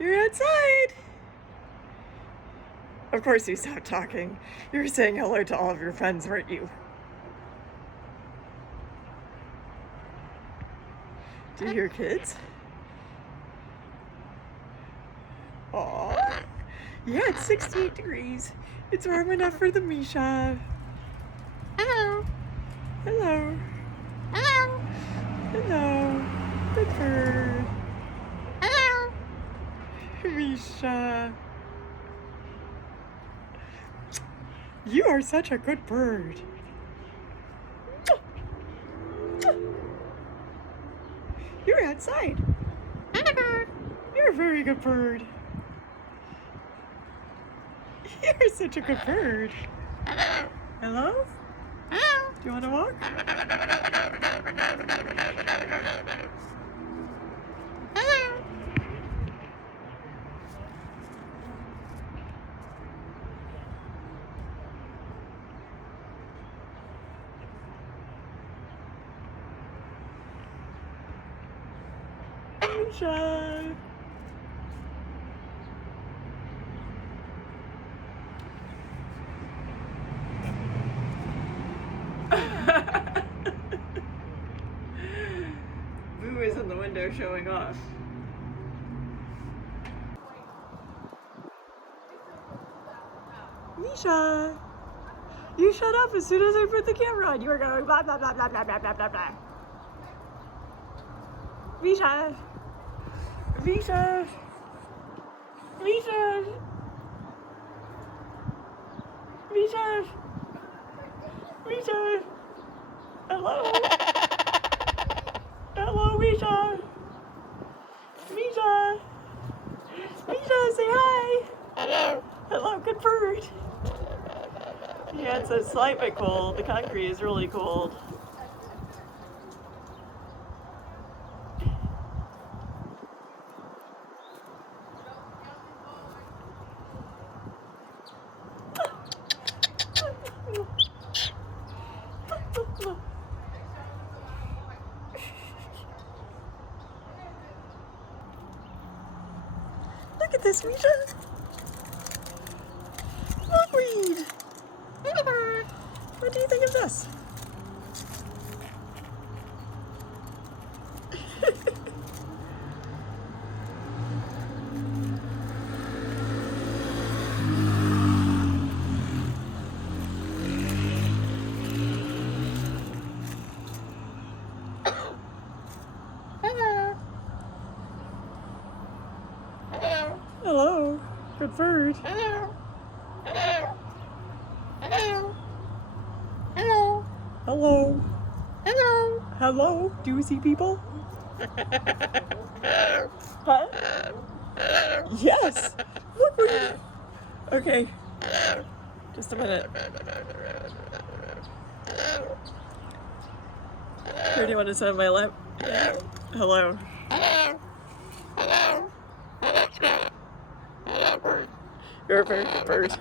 You're outside. Of course you stopped talking. You were saying hello to all of your friends, weren't you? Do you hear kids? Aww. Yeah, it's 68 degrees. It's warm enough for the Misha. Hello. Hello. Hello. Hello. Good bird. Hello. Misha. You are such a good bird. You're outside. You're a very good bird. You're such a good bird. Hello? Hello. Do you want to walk? Hello. Misha. Boo is in the window showing off. Misha, you shut up as soon as I put the camera on. You were going blah blah blah blah blah blah blah blah blah. Misha, Misha, Misha, Misha, Misha. Hello, hello, Misha, Misha, Misha. Say hi. Hello. Hello, good bird. Yeah, it's a slight bit cold. The concrete is really cold. Look at this, Misha. Milkweed. What do you think of this? Hello. Hello. Hello, good bird. Hello. Hello. Hello. Hello. Hello. Hello. Hello. Do you see people? Huh? Yes. Look where you... Okay. Just a minute. Here, do you want to sit on my lap? Hello. Hello. Hello. Hello. You're a very good bird.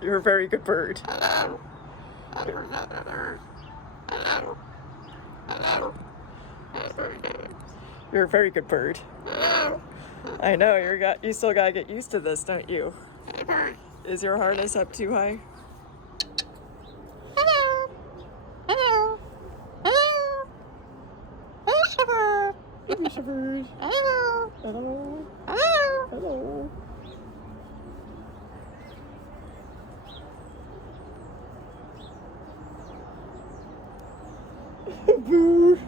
You're a very good bird. Hello. Hello. Hello. You're a very good bird. Hello. I know, you still gotta get used to this, don't you? Hello. Is your harness up too high? Hello. Hello. Hello. Hello. Misha bird. Hello. Hello. Hello. Hello. Boo.